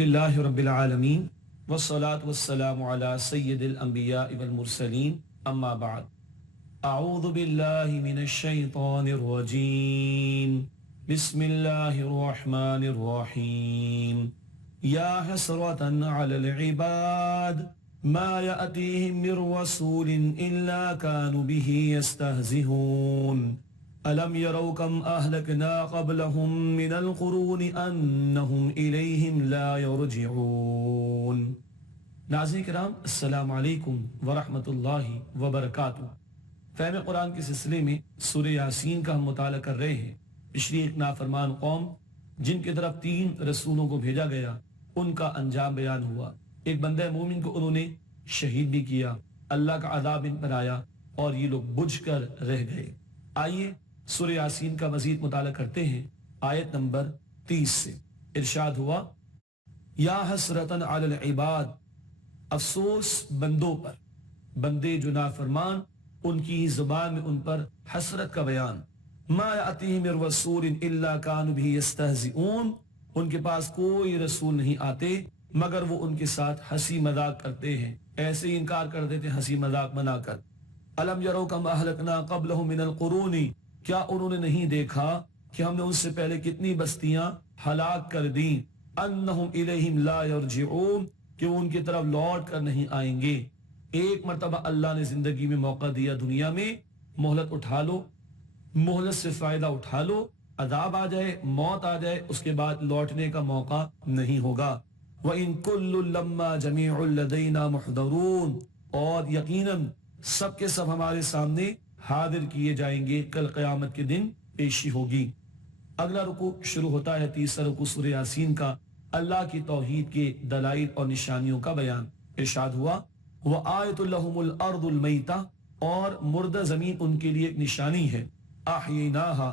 الحمدللہ رب العالمین والصلاة والسلام علی سید الانبیاء والمرسلین اما بعد اعوذ باللہ من الشیطان الرجیم بسم اللہ الرحمن الرحیم یا حسرة علی العباد ما یأتیہم من رسول الا كانوا به یستہزئون أَلَمْ يَرَوْا كَمْ أَهْلَكْنَا قَبْلَهُمْ مِنَ الْقُرُونِ أَنَّهُمْ إِلَيْهِمْ لَا يَرْجِعُونَ۔ ناظرین کرام، السلام علیکم ورحمۃ اللہ وبرکاتہ۔ فہم قرآن کے سلسلے میں سورہ یاسین کا ہم مطالعہ کر رہے ہیں۔ پچھلی ایک نافرمان قوم جن کی طرف 3 رسولوں کو بھیجا گیا، ان کا انجام بیان ہوا۔ ایک بندہ مومن کو انہوں نے شہید بھی کیا، اللہ کا عذاب ان پر آیا اور یہ لوگ بجھ کر رہ گئے۔ آئیے سورہ یاسین کا مزید مطالعہ کرتے ہیں۔ آیت نمبر 30 سے ارشاد ہوا، یا حسرتن علی العباد، افسوس بندوں پر، بندے جو نافرمان، ان کی زبان میں ان پر حسرت کا بیان۔ ما یأتیہم من رسول الا کانوا بہ یستہزئون، ان کے پاس کوئی رسول نہیں آتے مگر وہ ان کے ساتھ ہنسی مذاق کرتے ہیں، ایسے ہی انکار کر دیتے ہیں ہنسی مذاق بنا کر۔ الم یروا کم اہلکنا قبلہم من القرون، کیا انہوں نے نہیں دیکھا کہ ہم نے ان سے پہلے کتنی بستیاں ہلاک کر دیں، انہم الیہم لا یرجعون، کہ وہ ان کی طرف لوٹ کر نہیں آئیں گے۔ ایک مرتبہ اللہ نے زندگی میں موقع دیا، دنیا میں مہلت اٹھا لو، مہلت سے فائدہ اٹھا لو، عذاب آ جائے، موت آ جائے، اس کے بعد لوٹنے کا موقع نہیں ہوگا۔ وَإِن كُلٌّ لَمَّا جَمِيعٌ لَدَيْنَا مُحْضَرُونَ، اور یقیناً سب کے سب ہمارے سامنے حاضر کیے جائیں گے، کل قیامت کے دن پیشی ہوگی۔ اگلا رکوع شروع ہوتا ہے 30واں رکوع سورہ یاسین کا، اللہ کی توحید کے دلائل اور نشانیوں کا بیان۔ ارشاد ہوا، وَآیَةٌ لَهُمُ الْأَرْضُ الْمَيْتَةُ، اور مردہ زمین ان کے لیے ایک نشانی ہے۔ أَحْيَيْنَاهَا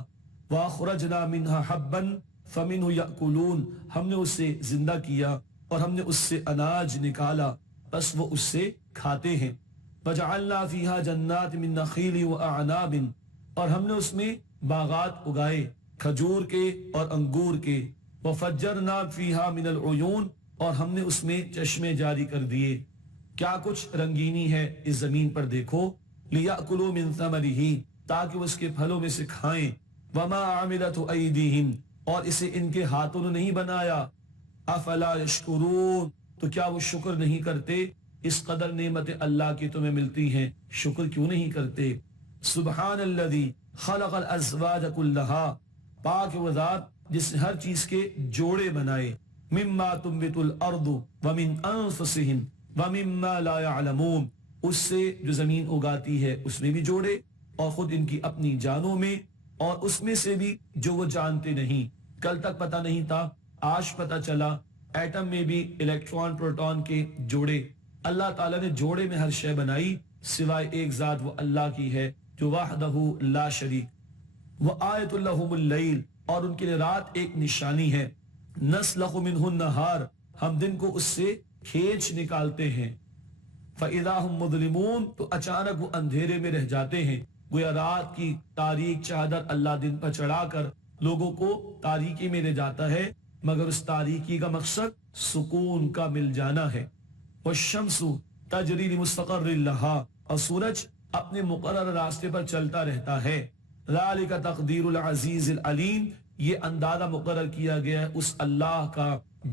وَأَخْرَجْنَا مِنْهَا حَبًّا فَمِنْهُ يَأْكُلُونَ، ہم نے اسے زندہ کیا اور ہم نے اس سے اناج نکالا، بس وہ اس سے کھاتے ہیں۔ وَجَعَلْنَا فِيهَا جَنَّاتٍ مِّن نَخِيلٍ وَأَعْنَابٍ، اور ہم نے اس میں باغات اگائے، کھجور کے اور انگور کے۔ وَفَجَّرْنَا فِيهَا مِنَ الْعُيُونِ، اور ہم نے اس میں چشمے جاری کر دیے۔ کیا کچھ رنگینی ہے اس زمین پر دیکھو، لِيَأْكُلُوا مِن ثَمَرِهِ، تاکہ وہ اس کے پھلوں میں سے کھائیں۔ وَمَا عَمِلَتْهُ أَيْدِيهِمْ، اور اسے ان کے ہاتھوں نے نہیں بنایا۔ أَفَلَا يَشْكُرُونَ، تو کیا وہ شکر نہیں کرتے؟ اس قدر نعمت اللہ کی تمہیں ملتی ہیں، شکر کیوں نہیں کرتے؟ سبحان الذی خلق الازواج كلها، پاک وہ ذات جس نے ہر چیز کے جوڑے بنائے، مما تنبت الارض ومن انفسهم ومما لا يعلمون، اس سے جو زمین اگاتی ہے اس میں بھی جوڑے، اور خود ان کی اپنی جانوں میں، اور اس میں سے بھی جو وہ جانتے نہیں۔ کل تک پتہ نہیں تھا، آج پتہ چلا، ایٹم میں بھی الیکٹران پروٹون کے جوڑے۔ اللہ تعالیٰ نے جوڑے میں ہر شے بنائی، سوائے ایک ذات وہ اللہ کی ہے جو وحدہ لا شریک۔ وَآیَةٌ لَهُمُ اللَّیْلُ، اور ان کے لیے رات ایک نشانی ہے۔ نَسْلَخُ مِنْهُ النَّهَارَ، ہم دن کو اس سے کھینچ نکالتے ہیں۔ فَإِذَا هُمْ مُظْلِمُونَ، تو اچانک وہ اندھیرے میں رہ جاتے ہیں، گویا رات کی تاریک چادر اللہ دن پر چڑھا کر لوگوں کو تاریکی میں لے جاتا ہے، مگر اس تاریکی کا مقصد سکون کا مل جانا ہے۔ والشمس تجری لمستقر لها، اور سورج اپنے مقرر راستے پر چلتا رہتا ہے۔ ذالک تقدیر العزیز العلیم، یہ اندازہ مقرر کیا گیا ہے اس اللہ کا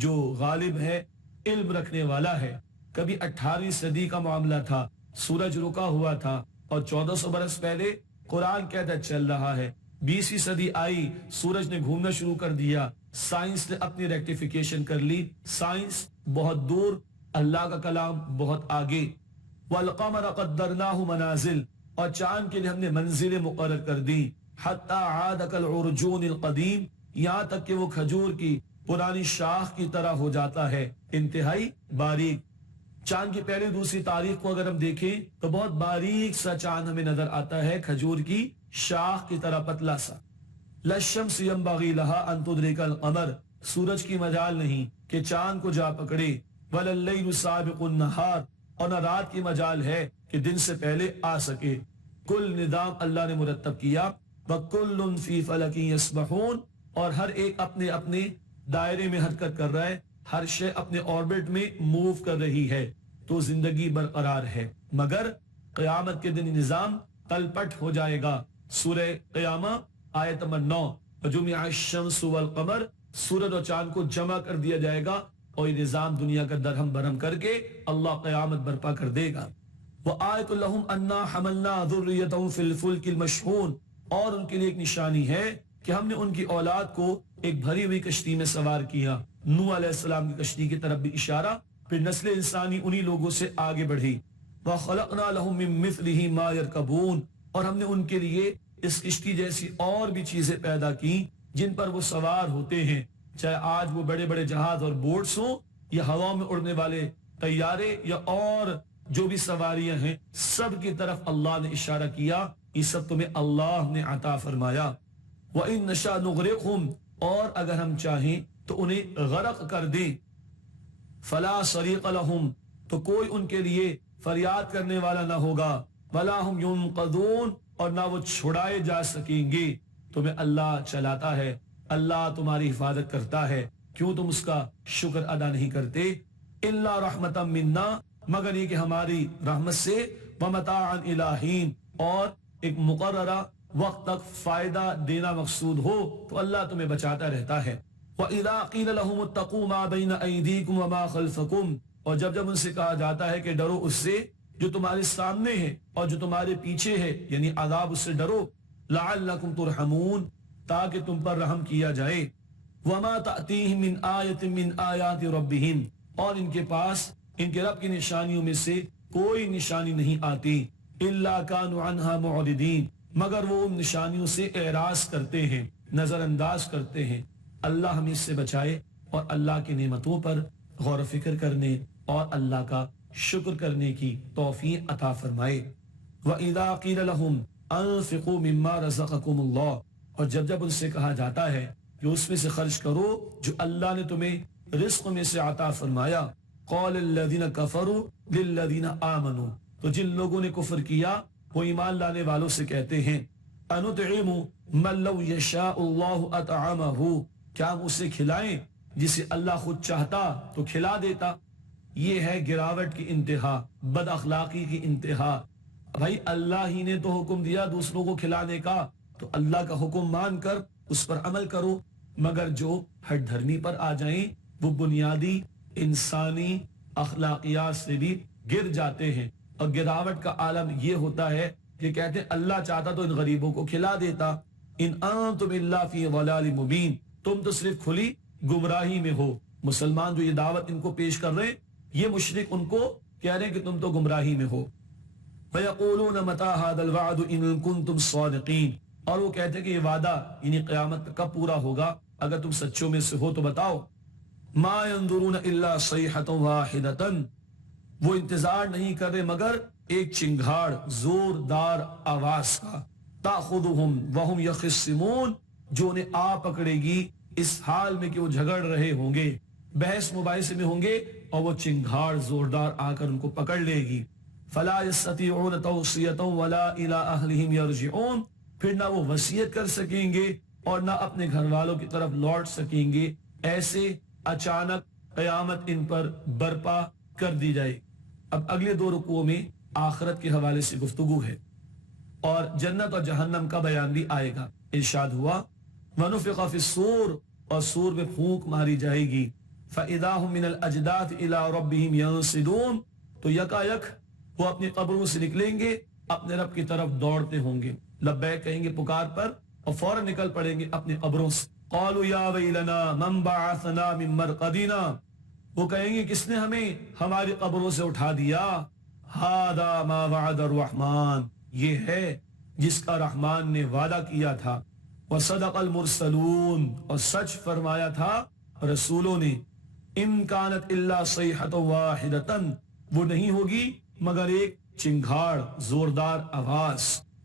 جو غالب ہے، علم رکھنے والا ہے۔ کبھی 18ویں صدی کا معاملہ تھا، سورج رکا ہوا تھا، اور 1400 برس پہلے قرآن کہتا چل رہا ہے۔ 20ویں صدی آئی، سورج نے گھومنا شروع کر دیا، سائنس نے اپنی ریکٹیفیکیشن کر لی، سائنس بہت دور، اللہ کا کلام بہت آگے۔ والقمر قدرناہ منازل، اور چاند کے لیے ہم نے منزلیں مقرر کر دی۔ حتی عاد کالعرجون القدیم، یہاں تک کہ وہ کھجور کی پرانی شاخ کی طرح ہو جاتا ہے، انتہائی باریک۔ چاند کی پہلی دوسری تاریخ کو اگر ہم دیکھیں تو بہت باریک سا چاند ہمیں نظر آتا ہے، کھجور کی شاخ کی طرح پتلا سا۔ للشمس ينبغي لها ان تدرك القمر، سورج کی مجال نہیں کہ چاند کو جا پکڑے۔ وَلَلَّيْلُ سَابِقُ النَّهَارِ، اور نہ رات کی مجال ہے کہ دن سے پہلے آ سکے۔ کل نظام اللہ نے مرتب کیا۔ وَكُلٌّ فِي فَلَكٍ يَسْبَحُونَ، اور ہر ایک اپنے اپنے دائرے میں حرکت کر رہا ہے، ہر شے اپنے آربٹ میں موو کر رہی ہے تو زندگی برقرار ہے، مگر قیامت کے دن نظام تلپٹ ہو جائے گا۔ سورہ قیامہ آیت نمبر 9، وَجُمِعَ الشَّمْسُ وَالْقَمَرُ، سورج اور چاند کو جمع کر دیا جائے گا اور یہ نظام دنیا کا درہم برہم کر کے اللہ قیامت برپا کر دے گا۔ وَآیَةٌ لَهُمْ أَنَّا حَمَلْنَا ذُرِّيَّتَهُمْ فِي الْفُلْكِ الْمَشْحُونِ، اور ان کے لیے ایک نشانی ہے کہ ہم نے ان کی اولاد کو ایک بھری ہوئی کشتی میں سوار کیا۔ نوح علیہ السلام کی کشتی کی طرف بھی اشارہ، پھر نسل انسانی انہی لوگوں سے آگے بڑھی۔ وَخَلَقْنَا لَهُم مِّن مِّثْلِهِ مَا يَرْكَبُونَ، اور ہم نے ان کے لیے اس کشتی جیسی اور بھی چیزیں پیدا کی جن پر وہ سوار ہوتے ہیں، چاہے آج وہ بڑے بڑے جہاز اور بوٹس ہوں یا ہوا میں اڑنے والے طیارے یا اور جو بھی سواریاں ہیں، سب کی طرف اللہ نے اشارہ کیا، یہ سب تمہیں اللہ نے عطا فرمایا۔ وَإِن نَّشَأْ نُغْرِقْهُمْ، اور اگر ہم چاہیں تو انہیں غرق کر دیں۔ فَلَا صَرِيقَ لَهُمْ، تو کوئی ان کے لیے فریاد کرنے والا نہ ہوگا۔ وَلَا هُمْ يُنقَذُونَ، اور نہ وہ چھڑائے جا سکیں گے۔ تمہیں اللہ چلاتا ہے، اللہ تمہاری حفاظت کرتا ہے، کیوں تم اس کا شکر ادا نہیں کرتے؟ إِلَّا رَحْمَةً مِنَّا، مگر یہ کہ ہماری رحمت سے، وَمَتَاعًا إِلَىٰ حِينٍ، اور ایک مقررہ وقت تک فائدہ دینا مقصود ہو تو اللہ تمہیں بچاتا رہتا ہے۔ وَإِذَا قِيلَ لَهُمُ اتَّقُوا مَا بَيْنَ أَيْدِيكُمْ وَمَا خَلْفَكُمْ، اور جب ان سے کہا جاتا ہے کہ ڈرو اس سے جو تمہارے سامنے ہے اور جو تمہارے پیچھے ہے، یعنی عذاب اس سے ڈرو، لَعَلَّكُمْ تُرْحَمُونَ، تاکہ تم پر رحم کیا جائے۔ وَمَا تَأْتِيهِم مِّنْ آيَةٍ مِّنْ آيَاتِ رَبِّهِمْ، اور ان کے پاس ان کے رب کی نشانیوں میں سے کوئی نشانی نہیں آتی، إِلَّا كَانُوا عَنْهَا مُعْرِضِينَ، مگر وہ ان نشانیوں سے اعراض کرتے ہیں، نظر انداز کرتے ہیں۔ اللہ ہمیں اس سے بچائے اور اللہ کی نعمتوں پر غور و فکر کرنے اور اللہ کا شکر کرنے کی توفیق عطا فرمائے۔ وَإِذَا قِيلَ لَهُمْ أَنفِقُوا مِمَّا رَزَقَكُمُ اللَّهُ، اور جب ان سے کہا جاتا ہے کہ اس میں سے خرچ کرو جو اللہ نے تمہیں رزق میں سے عطا فرمایا، قَالَ الَّذِينَ كَفَرُوا لِلَّذِينَ آمَنُوا، تو جن لوگوں نے کفر کیا وہ ایمان لانے والوں سے کہتے ہیں، أَنُطْعِمُ مَن لَّوْ يَشَاءُ اللَّهُ أَطْعَمَهُ، کیا ہم اسے کھلائیں جسے اللہ خود چاہتا تو کھلا دیتا۔ یہ ہے گراوٹ کی انتہا، بد اخلاقی کی انتہا۔ بھائی اللہ ہی نے تو حکم دیا دوسروں کو کھلانے کا، تو اللہ کا حکم مان کر اس پر عمل کرو، مگر جو ہٹ دھرمی پر آ جائیں وہ بنیادی انسانی اخلاقیات سے بھی گر جاتے ہیں۔ اور گراوٹ کا عالم یہ ہوتا ہے کہ کہتے ہیں اللہ چاہتا تو ان غریبوں کو کھلا دیتا۔ ان انتم الا فی ضلال مبین، تم تو صرف کھلی گمراہی میں ہو۔ مسلمان جو یہ دعوت ان کو پیش کر رہے ہیں، یہ مشرک ان کو کہہ رہے ہیں کہ تم تو گمراہی میں ہو۔ فَيَقُولُونَ مَتَىٰ هَٰذَا الْوَعْدُ إِن كُنتُمْ صَادِقِينَ، اور وہ کہتے ہیں کہ یہ وعدہ یعنی قیامت کب پورا ہوگا، اگر تم سچوں میں سے ہو تو بتاؤ۔ مَا يَنظُرُونَ إِلَّا صَيْحَةً وَاحِدَةً، وہ انتظار نہیں کر رہے مگر ایک چنگھاڑ زوردار آواز کا، تَأْخُذُهُمْ وَهُمْ يَخِصِّمُونَ، جو انہیں آ پکڑے گی اس حال میں کہ وہ جھگڑ رہے ہوں گے، بحث مباحثے میں ہوں گے، اور وہ چنگھاڑ زوردار آ کر ان کو پکڑ لے گی۔ فَلَا يَسْتَطِيعُونَ تَوْصِيَةً وَلَا إِلَىٰ أَهْلِهِمْ يَرْجِعُونَ، پھر نہ وہ وصیت کر سکیں گے اور نہ اپنے گھر والوں کی طرف لوٹ سکیں گے، ایسے اچانک قیامت ان پر برپا کر دی جائے۔ اب اگلے دو رکوعوں میں آخرت کے حوالے سے گفتگو ہے اور جنت اور جہنم کا بیان بھی آئے گا۔ ارشاد ہوا وَنُفِخَ فِي الصُّورِ، اور سور میں پھونک ماری جائے گی، فَإِذَا هُم مِّنَ الْأَجْدَاثِ إِلَىٰ رَبِّهِمْ يَنسِلُونَ، تو یکا یک وہ اپنی قبروں سے نکلیں گے، اپنے رب کی طرف دوڑتے ہوں گے، لبیک کہیں گے پکار پر، اور فوراً نکل پڑیں گے اپنے قبروں سے۔ قَالُوا يَا وَيْلَنَا مَن بَعَثَنَا مِن مَّرْقَدِنَا، وہ کہیں گے کس نے ہمیں ہماری قبروں سے اٹھا دیا۔ هَٰذَا مَا وَعَدَ الرَّحْمَٰنُ، یہ ہے جس کا رحمان نے وعدہ کیا تھا۔ وَصَدَقَ الْمُرْسَلُونَ، اور سچ فرمایا تھا رسولوں نے۔ إِن كَانَتْ إِلَّا صَيْحَةً وَاحِدَةً، وہ نہیں ہوگی مگر ایک چنگھاڑ زوردار آواز۔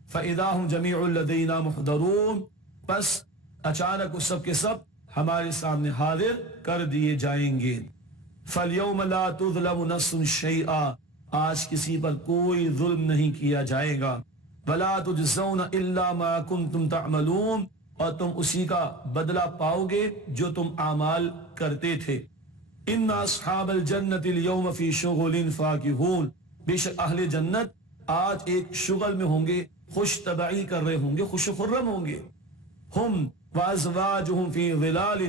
فَإِذَا هُمْ جَمِيعٌ لَدَيْنَا مُحْضَرُونَ، پس اچانک وہ سب کے سب ہمارے سامنے حاضر کر دیے جائیں گے۔ فَالْيَوْمَ لَا تُظْلَمُ نَفْسٌ شَيْئًا، آج کسی پر کوئی ظلم نہیں کیا جائے گا۔ وَلَا تُجْزَوْنَ إِلَّا مَا كُنتُمْ تَعْمَلُونَ، اور تم اسی کا بدلہ پاؤ گے جو تم اعمال کرتے تھے۔ ان اصحاب الجنت اليوم فی شغل فاکہون، بے شک اہل جنت آج ایک شغل میں ہوں گے، خوش طبعی کر رہے ہوں گے، خوش و خرم ہوں گے. ہم وازواجہم فی ظلال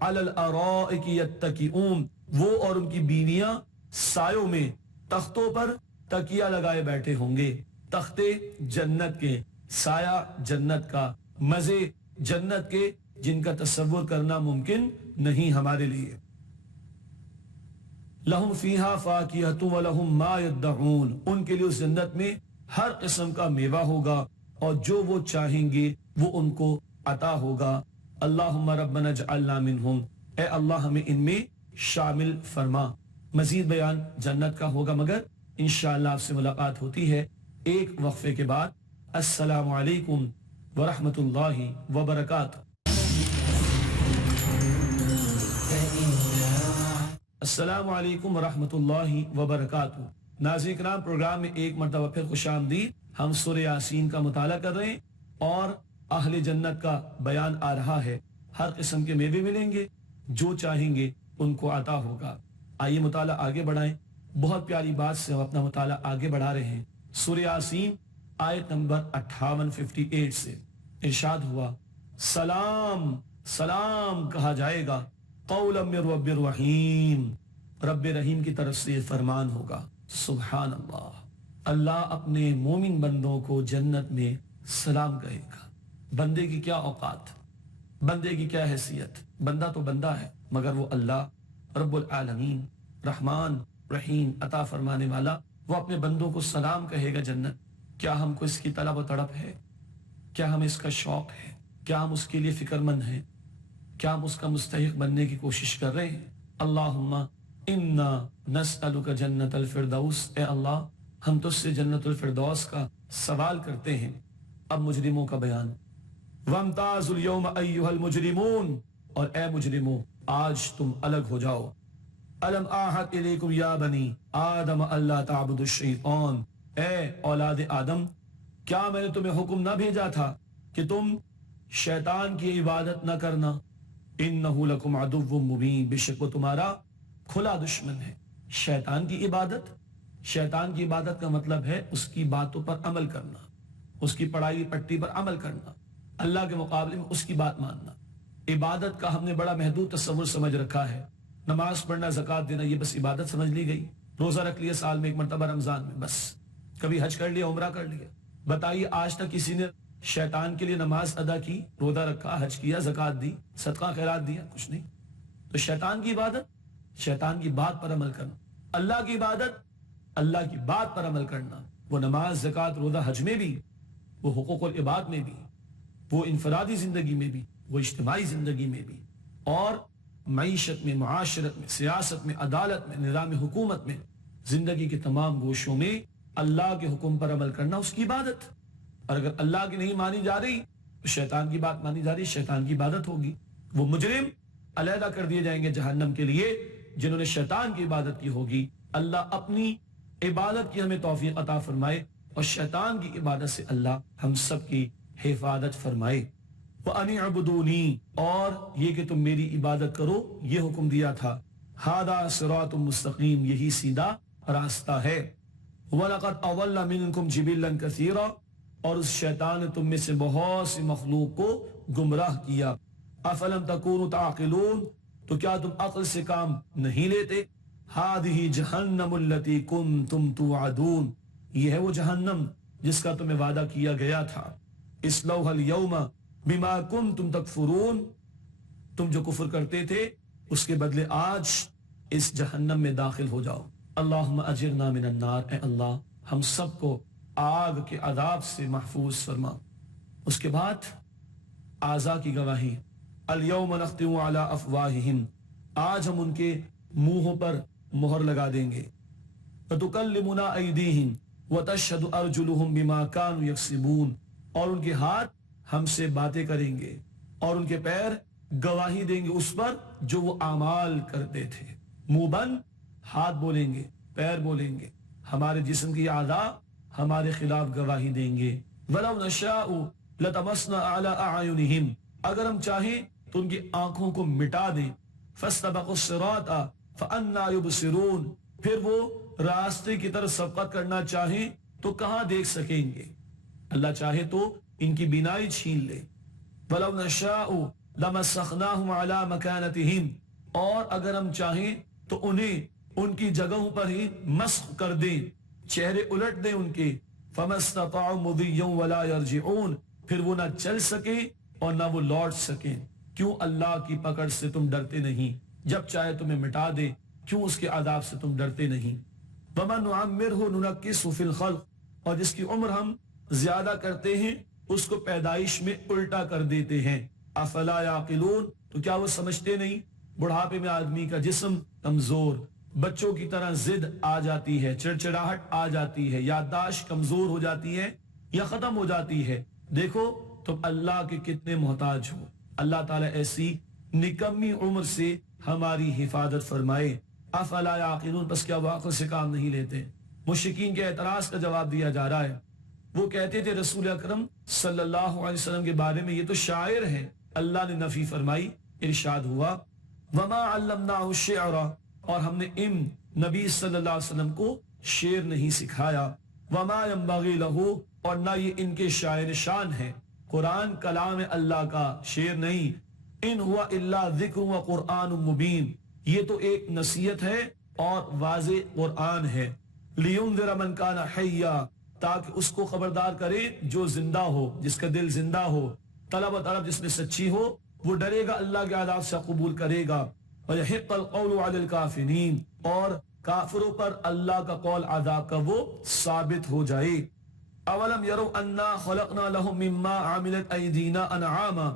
علی الارائک یتکئون، وہ اور ان کی بیویاں سایوں میں تختوں پر تکیہ لگائے بیٹھے ہوں گے. تختے جنت کے، سایہ جنت کا، مزے جنت کے جن کا تصور کرنا ممکن نہیں ہمارے لیے. لہم فیہا فاکہۃ ولہم ما یدعون، ان کے لیے اس جنت میں ہر قسم کا میوہ ہوگا اور جو وہ چاہیں گے وہ ان کو عطا ہوگا. اللہم ربنا اجعلنا منہم، اے اللہ ہمیں ان میں شامل فرما. مزید بیان جنت کا ہوگا مگر انشاءاللہ آپ سے ملاقات ہوتی ہے ایک وقفے کے بعد. السلام علیکم ورحمۃ اللہ وبرکاتہ. السلام علیکم ورحمۃ اللہ وبرکاتہ. ناظرین کرام، پروگرام میں ایک مرتبہ پھر خوش آمدید. ہم سورہ یاسین کا مطالعہ کر رہے ہیں اور اہل جنت کا بیان آ رہا ہے. ہر قسم کے میوے ملیں گے، جو چاہیں گے ان کو عطا ہوگا. آئیے مطالعہ آگے بڑھائیں. بہت پیاری بات سے ہم اپنا مطالعہ آگے بڑھا رہے ہیں. سورہ یاسین آیت نمبر 58 سے ارشاد ہوا، سلام سلام کہا جائے گا، قولا من رب الرحیم، رب رحیم کی طرف سے فرمان ہوگا. سبحان اللہ، اللہ اپنے مومن بندوں کو جنت میں سلام کہے گا. بندے کی کیا اوقات، بندے کی کیا حیثیت. بندہ تو بندہ ہے مگر وہ اللہ رب العالمین رحمان رحیم عطا فرمانے والا، وہ اپنے بندوں کو سلام کہے گا جنت. کیا ہم کو اس کی طلب و تڑپ ہے؟ کیا ہمیں اس کا شوق ہے؟ کیا ہم اس کے لیے فکر مند ہیں؟ کیا ہم اس کا مستحق بننے کی کوشش کر رہے ہیں؟ اللہم انا نسألک جنت الفردوس، اے اللہ ہم تجھ سے جنت الفردوس کا سوال کرتے ہیں. اب مجرموں کا بیان. وامتازوا اليوم ایھا المجرمون، اور اے مجرموں آج تم الگ ہو جاؤ. الم اعہد الیکم یا بنی آدم الا تعبدوا الشیطان، اے اولاد آدم کیا میں نے تمہیں حکم نہ بھیجا تھا کہ تم شیطان کی عبادت نہ کرنا. انہ لکم عدو مبین، بے شک وہ تمہارا کھلا دشمن ہے. شیطان کی عبادت، شیطان کی عبادت کا مطلب ہے اس کی باتوں پر عمل کرنا، اس کی پڑھائی پٹی پر عمل کرنا، اللہ کے مقابلے میں اس کی بات ماننا. عبادت کا ہم نے بڑا محدود تصور سمجھ رکھا ہے. نماز پڑھنا، زکوٰۃ دینا، یہ بس عبادت سمجھ لی گئی. روزہ رکھ لیا سال میں ایک مرتبہ رمضان میں، بس. کبھی حج کر لیا، عمرہ کر لیا. بتائیے آج تک کسی نے شیطان کے لیے نماز ادا کی، روزہ رکھا، حج کیا، زکوٰۃ دی، صدقہ خیرات دیا؟ کچھ نہیں. تو شیطان کی عبادت، شیطان کی بات پر عمل کرنا. اللہ کی عبادت، اللہ کی بات پر عمل کرنا. وہ نماز، زکوٰۃ، روزہ، حج میں بھی، وہ حقوق العباد میں بھی، وہ انفرادی زندگی میں بھی، وہ اجتماعی زندگی میں بھی، اور معیشت میں، معاشرت میں، سیاست میں، عدالت میں، نظام حکومت میں، زندگی کے تمام گوشوں میں اللہ کے حکم پر عمل کرنا اس کی عبادت. اور اگر اللہ کی نہیں مانی جا رہی تو شیطان کی بات مانی جا رہی، شیطان کی عبادت ہوگی. وہ مجرم علیحدہ کر دیے جائیں گے جہنم کے لیے جنہوں نے شیطان کی عبادت کی ہوگی. اللہ اپنی عبادت کی ہمیں توفیق عطا فرمائے اور شیطان کی عبادت سے اللہ ہم سب کی حفاظت فرمائے. وَأَنِ اعْبُدُونِي، اور یہ کہ تم میری عبادت کرو، یہ حکم دیا تھا. هَذَا صِرَاطٌ مستقیم، یہی سیدھا راستہ ہے. وَلَقَدْ أَضَلَّ مِنْكُمْ جِبِلًّا كَثِيرًا، اور اس شیطان نے تم میں سے بہت سی مخلوق کو گمراہ کیا. أَفَلَمْ تَكُونُوا تَعْقِلُونَ، تو کیا تم عقل سے کام نہیں لیتے. هَذِهِ جَهَنَّمُ الَّتِي كُنْتُمْ تُوعَدُونَ، یہ ہے وہ جہنم جس کا تمہیں وعدہ کیا گیا تھا. اصلوها اليوم بما کنتم تکفرون، تم جو کفر کرتے تھے اس کے بدلے آج اس جہنم میں داخل ہو جاؤ. اللہم اجرنا من النار، اے اللہ ہم سب کو آگ کے عذاب سے محفوظ فرما. اس کے بعد اعضاء کی گواہی. الیوم نختم علی افواہہم، آج ہم ان کے منہوں پر مہر لگا دیں گے. وتکلمنا ایدیہم وتشہد ارجلہم بما کانوا یکسبون، اور ان کے ہاتھ ہم سے باتیں کریں گے اور ان کے پیر گواہی دیں گے اس پر جو وہ اعمال کرتے تھے. منہ بند، ہاتھ بولیں گے، پیر بولیں گے، ہمارے جسم کی اعضاء ہمارے خلاف گواہی دیں گے. وَلَوْ نَشَاءُ لَطَمَسْنَا عَلَىٰ أَعْيُنِهِمْ، اگر ہم چاہیں تو ان کی آنکھوں کو مٹا دیں. فَاسْتَبَقُوا الصِّرَاطَ فَأَنَّا يُبْصِرُونَ، پھر وہ راستے کی طرف سبقت کرنا چاہیں تو کہاں دیکھ سکیں گے؟ اللہ چاہے تو ان کی بینائی چھین لے. وَلَوْ نَشَاءُ لَمَسَّخْنَاهُمْ عَلَى مَكَانَتِهِمْ، اور اگر ہم چاہیں تو انہیں ان کی جگہوں پر ہی مسخ کر دیں، چہرے الٹ دیں ان کے. فَمَا اسْتَطَاعُوا مُضِيًّا وَلَا يَرْجِعُونَ، پھر وہ نہ چل سکیں اور نہ وہ لوٹ سکیں. کیوں اللہ کی پکڑ سے تم ڈرتے نہیں؟ جب چاہے تمہیں مٹا دے، کیوں اس کے عذاب سے تم ڈرتے نہیں؟ وَمَنْ نُعَمِّرْهُ نُنَكِّسْهُ فِي الْخَلْقِ، اور جس کی عمر ہم زیادہ کرتے ہیں اس کو پیدائش میں الٹا کر دیتے ہیں. افلا یعقلون، تو کیا وہ سمجھتے نہیں؟ بڑھاپے میں آدمی کا جسم کمزور، بچوں کی طرح ضد آ جاتی ہے، چڑچڑاہٹ آ جاتی ہے، یادداشت کمزور ہو جاتی ہے یا ختم ہو جاتی ہے. دیکھو تم اللہ کے کتنے محتاج ہو. اللہ تعالیٰ ایسی نکمی عمر سے ہماری حفاظت فرمائے. افلا یعقلون، بس کیا وہ عقل سے کام نہیں لیتے؟ مشرکین کے اعتراض کا جواب دیا جا رہا ہے. وہ کہتے تھے رسول اکرم صلی اللہ علیہ وسلم کے بارے میں یہ تو شاعر ہیں. اللہ نے نفی فرمائی، ارشاد ہوا وما علمناہ الشعر، اور ہم نے نبی صلی اللہ علیہ وسلم کو شعر نہیں سکھایا. وما ينبغي له، اور نہ یہ ان کے شاعر شان ہے. قرآن کلام اللہ کا، شعر نہیں. ان ہوا الا ذکر و قرآن مبین، یہ تو ایک نصیحت ہے اور واضح قرآن ہے. لینذر من کان حیا، تاکہ اس کو خبردار کرے جو زندہ ہو، جس کا دل زندہ ہو. طلب و طلب جس میں سچی ہو وہ ڈرے گا، اللہ کے عذاب سے قبول کرے گا. وَيَحِقَّ الْقَوْلُ عَلَى الْكَافِرِينَ، اور کافروں پر اللہ کا قول عذاب کا وہ ثابت ہو جائے. اولم يروا انا خلقنا لهم مما عملت ايدينا انعاما،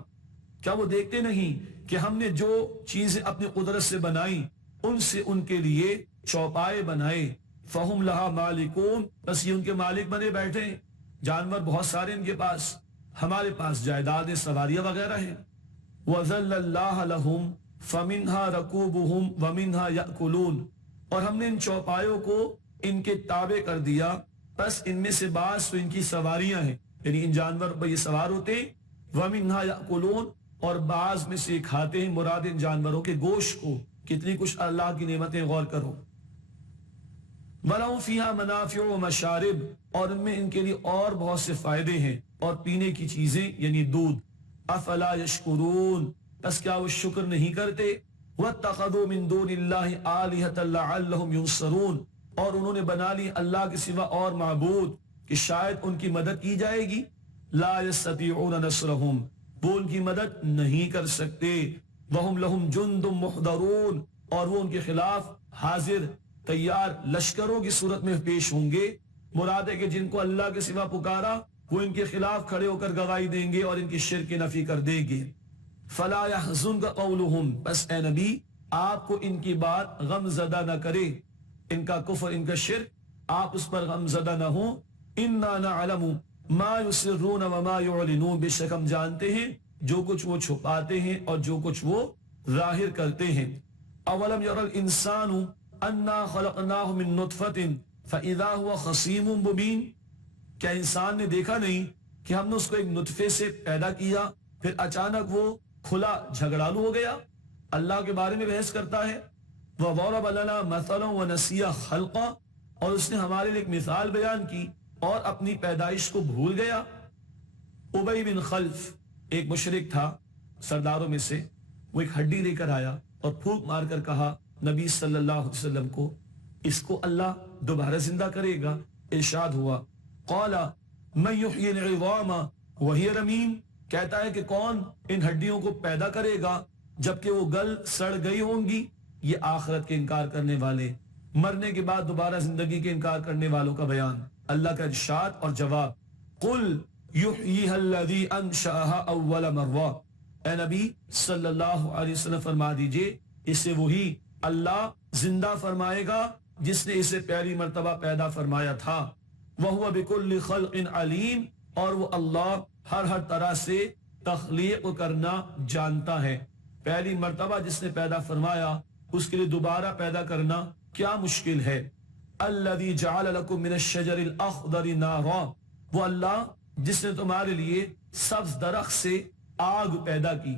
کیا وہ دیکھتے نہیں کہ ہم نے جو چیزیں اپنی قدرت سے بنائی ان سے ان کے لیے چوپائے بنائے. فہم لہا مالکون، بس یہ ان کے مالک بنے بیٹھے. جانور بہت سارے ان کے پاس، ہمارے پاس جائیدادیں، سواریاں وغیرہ ہیں. وَذَلَّلَّهَ لَهُمْ فَمِنْهَا رَكُوبُهُمْ وَمِنْهَا يَأْكُلُونَ، اور ہم نے ان چوپایوں کو ان کے تابع کر دیا، بس ان میں سے بعض تو ان کی سواریاں ہیں، یعنی ان جانور پر یہ سوار ہوتے ہیں. وَمِنْهَا يَأْكُلُونَ، اور بعض میں سے کھاتے ہیں، مراد ان جانوروں کے گوشت کو. کتنی کچھ اللہ کی نعمتیں، غور کرو. وَلَهُمْ فِيهَا مَنَافِعُ وَمَشَارِبُ، اور ان میں ان کے لیے اور بہت سے فائدے ہیں اور پینے کی چیزیں، یعنی دودھ. افلا یشکرون، بس کیا وہ شکر نہیں کرتے؟ وَاتَّخَذُوا مِن دُونِ اللَّهِ آلِهَةً لَعَلَّهُمْ يُنصَرُونَ، اور انہوں نے بنا لی اللہ کے سوا اور معبود کہ شاید ان کی مدد کی جائے گی. لا يستطيعون نصرهم، وہ ان کی مدد نہیں کر سکتے. وَهُمْ لَهُمْ جُنْدٌ مُحْضَرُونَ، اور وہ ان کے خلاف حاضر تیار لشکروں کی صورت میں پیش ہوں گے. مراد ہے کہ جن کو اللہ کے سوا پکارا وہ ان کے خلاف کھڑے ہو کر گواہی دیں گے اور ان کی شرک کی نفی کر دیں گے. فلا يحزنك قولهم، بس اے نبی آپ کو ان کی بات غم زدہ نہ کرے، ان کا کفر، ان کا شرک، آپ اس پر غم زدہ نہ ہوں. انا نعلم ما يسرون وما يعلنون، بے شک ہم جانتے ہیں جو کچھ وہ چھپاتے ہیں اور جو کچھ وہ ظاہر کرتے ہیں. اولم ير الانسان انا خلقناه من نطفة فاذا هو خصيم مبين، کیا انسان نے دیکھا نہیں کہ ہم نے اس کو ایک نطفے سے پیدا کیا پھر اچانک وہ کھلا جھگڑالو ہو گیا. اللہ کے بارے میں بحث کرتا ہے. وَضَرَبَ لَنَا مَثَلًا وَنَسِيَ خَلْقًا، اور اس نے ہمارے لیے ایک مثال بیان کی اور اپنی پیدائش کو بھول گیا. ابی بن خلف ایک مشرک تھا سرداروں میں سے، وہ ایک ہڈی لے کر آیا اور پھونک مار کر کہا نبی صلی اللہ علیہ وسلم کو اس کو اللہ دوبارہ زندہ کرے گا. ارشاد ہوا قال من یحیی العظام وہی رمیم، کہتا ہے کہ کون ان ہڈیوں کو پیدا کرے گا جبکہ وہ گل سڑ گئی ہوں گی. یہ آخرت کے انکار کرنے والے، مرنے کے بعد دوبارہ زندگی کے انکار کرنے والوں کا بیان. اللہ کا ارشاد اور جواب قل یحییها الذی انشأها اول مرہ، اے نبی صلی اللہ علیہ وسلم فرما دیجئے اسے وہی اللہ زندہ فرمائے گا جس نے اسے پہلی مرتبہ پیدا فرمایا تھا. وَهُوَ بِكُلِّ خَلْقٍ عَلِيمٍ، اور وہ اللہ ہر طرح سے تخلیق کرنا جانتا ہے. پہلی مرتبہ جس نے پیدا فرمایا اس کے لیے دوبارہ پیدا کرنا کیا مشکل ہے. الَّذِي جَعَلَ لَكُم مِّنَ الشَّجَرِ الْأَخْضَرِ نَارًا، وہ اللہ جس نے تمہارے لیے سبز درخت سے آگ پیدا کی.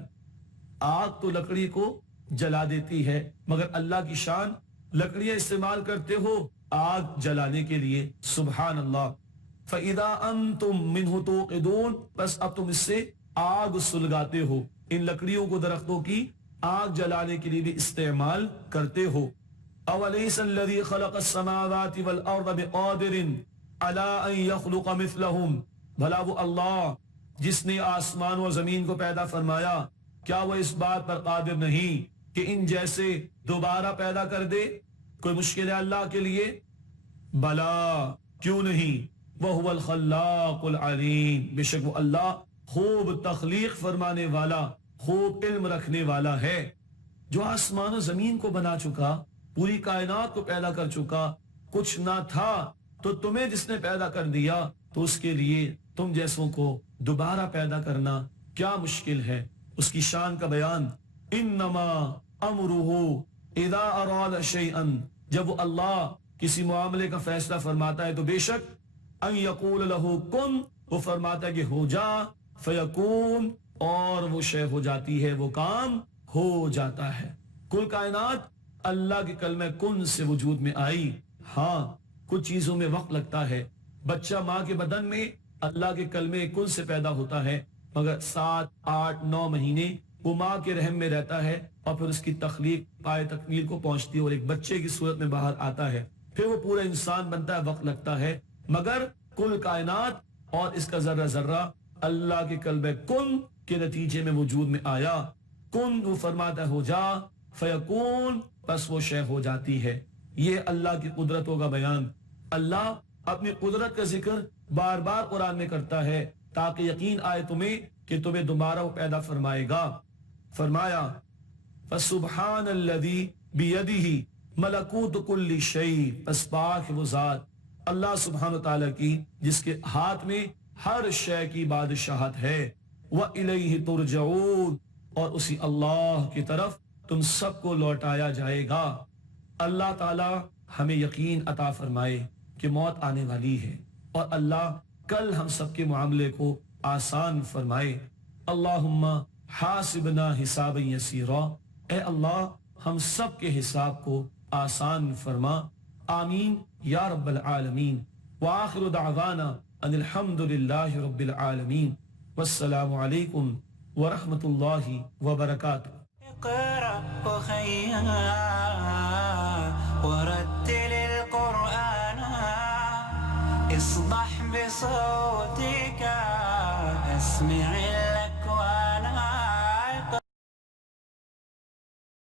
آگ تو لکڑی کو جلا دیتی ہے، مگر اللہ کی شان لکڑیاں استعمال کرتے ہو آگ جلانے کے لیے، سبحان اللہ۔ فَإِذَا أَنْتُمْ مِنْهُ تُوقِدُونَ، بس اب تم اس سے آگ سلگاتے ہو، ان لکڑیوں کو درختوں کی آگ جلانے کے لیے بھی استعمال کرتے ہو۔ أَوَلَيْسَ الَّذِي خَلَقَ السَّمَاوَاتِ وَالْأَرْضَ بِقَادِرٍ عَلَىٰ أَن يَخْلُقَ مِثْلَهُمْ، بھلا وہ اللہ جس نے آسمان و زمین کو پیدا فرمایا، کیا وہ اس بات پر قادر نہیں کہ ان جیسے دوبارہ پیدا کر دے؟ کوئی مشکل ہے اللہ کے لیے؟ بلا، کیوں نہیں، وَهُوَ الْخَلَّاقُ الْعَلِيمُ، بے شک وہ اللہ خوب تخلیق فرمانے والا، خوب علم رکھنے والا ہے، جو آسمان و زمین کو بنا چکا، پوری کائنات کو پیدا کر چکا، کچھ نہ تھا تو تمہیں جس نے پیدا کر دیا، تو اس کے لیے تم جیسوں کو دوبارہ پیدا کرنا کیا مشکل ہے؟ اس کی شان کا بیان، انما امرہ اذا اراد شیئا، جب وہ اللہ کسی معاملے کا فیصلہ فرماتا ہے تو بے شک ان یقول لہ کن، وہ فرماتا ہے کہ ہو جا، فیکون، اور وہ شے ہو جاتی ہے، وہ کام ہو جاتا ہے۔ کل کائنات اللہ کے کلمہ کن سے وجود میں آئی۔ ہاں کچھ چیزوں میں وقت لگتا ہے، بچہ ماں کے بدن میں اللہ کے کلمہ کن سے پیدا ہوتا ہے، مگر 7، 8، 9 مہینے وہ ماں کے رحم میں رہتا ہے، اور پھر اس کی تخلیق پائے تکمیل کو پہنچتی ہے اور ایک بچے کی صورت میں باہر آتا ہے، پھر وہ پورا انسان بنتا ہے، وقت لگتا ہے، مگر کل کائنات اور اس کا ذرہ ذرہ اللہ کے کلمہ کن کے نتیجے میں وجود میں آیا۔ کن، وہ فرماتا ہے ہو جا، فیکون، بس وہ شے ہو جاتی ہے۔ یہ اللہ کی قدرتوں کا بیان۔ اللہ اپنی قدرت کا ذکر بار بار قرآن میں کرتا ہے تاکہ یقین آئے تمہیں کہ تمہیں دوبارہ وہ پیدا فرمائے گا۔ فرمایا فَسُبْحَانَ الَّذِي بِيَدِهِ مَلَكُوتُ كُلِّ شَيْءٍ، پس پاک ہے وہ ذات اللہ سبحانہ تعالیٰ کی جس کے ہاتھ میں ہر شے کی بادشاہت ہے۔ وَإِلَيْهِ تُرْجَعُونَ، اور اسی اللہ کی طرف تم سب کو لوٹایا جائے گا۔ اللہ تعالیٰ ہمیں یقین عطا فرمائے کہ موت آنے والی ہے، اور اللہ کل ہم سب کے معاملے کو آسان فرمائے۔ اللہم حاسبنا حسابا یسیرا، اے اللہ ہم سب کے حساب کو آسان فرما، آمین یا رب العالمین۔ وآخر دعوانا ان الحمد للہ رب العالمین، والسلام علیکم ورحمۃ اللہ وبرکاتہ۔ اقرأ وخيا ورتل القرآن، اصدح بصوتك، اسمع